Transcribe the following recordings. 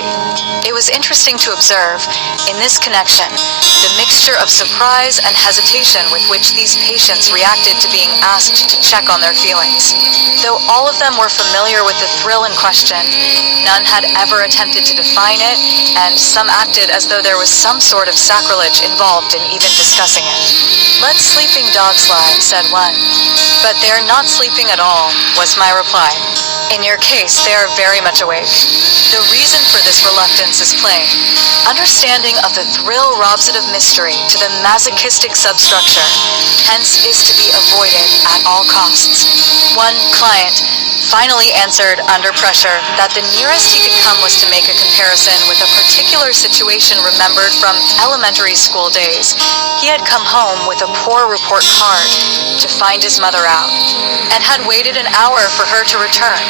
It was interesting to observe, in this connection, the mixture of surprise and hesitation with which these patients reacted to being asked to check on their feelings. Though all of them were familiar with the thrill in question, none had ever attempted to define it, and some acted as though there was some sort of sacrilege involved in even discussing it. "Let sleeping dogs lie," said one. "But they're not sleeping at all," was my reply. "In your case, they are very much awake." The reason for this reluctance is plain. Understanding of the thrill robs it of mystery to the masochistic substructure, hence is to be avoided at all costs. One client finally answered under pressure that the nearest he could come was to make a comparison with a particular situation remembered from elementary school days. He had come home with a poor report card to find his mother out, and had waited an hour for her to return.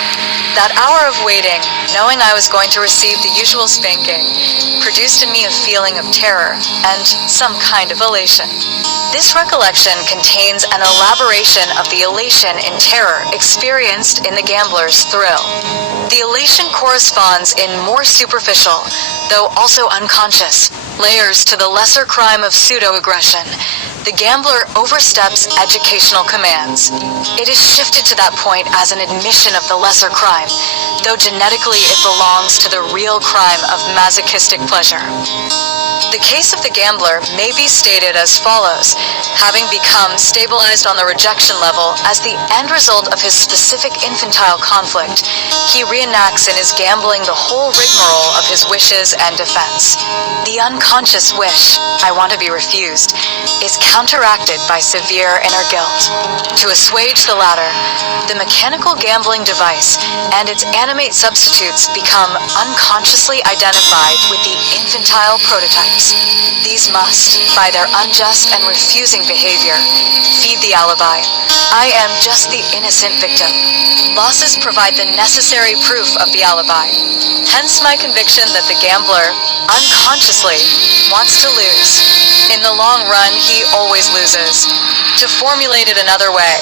That hour of waiting, knowing I was going to receive the usual spanking, produced in me a feeling of terror and some kind of elation. This recollection contains an elaboration of the elation and terror experienced in the gambler's thrill. The elation corresponds in more superficial, though also unconscious, layers to the lesser crime of pseudo-aggression. The gambler oversteps educational commands. It is shifted to that point as an admission of the lesser crime, though genetically it belongs to the real crime of masochistic pleasure. The case of the gambler may be stated as follows: having become stabilized on the rejection level as the end result of his specific infantile conflict, he reenacts in his gambling the whole rigmarole of his wishes and defense. The unconscious wish, "I want to be refused," is counteracted by severe inner guilt. To assuage the latter, the mechanical gambling device and its animate substitutes become unconsciously identified with the infantile prototypes. These must, by their unjust and refusing behavior, feed the alibi. "I am just the innocent victim." Losses provide the necessary proof of the alibi. Hence my conviction that the gambler, unconsciously, wants to lose. In the long run, he always loses. To formulate it another way,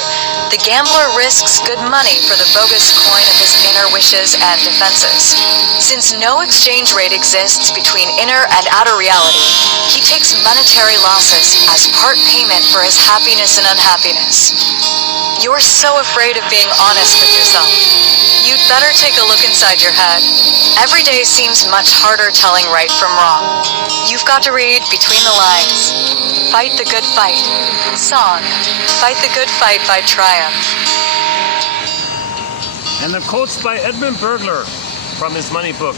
the gambler risks good money for the bogus coin of his inner wishes and defenses. Since no exchange rate exists between inner and outer reality, he takes monetary losses as part payment for his happiness and unhappiness. You're so afraid of being honest with yourself. You'd better take a look inside your head. Every day seems much harder telling right from wrong. You've got to read between the lines. Fight the good fight. Song, "Fight the Good Fight" by Triumph. And the quotes by Bergler from his money book.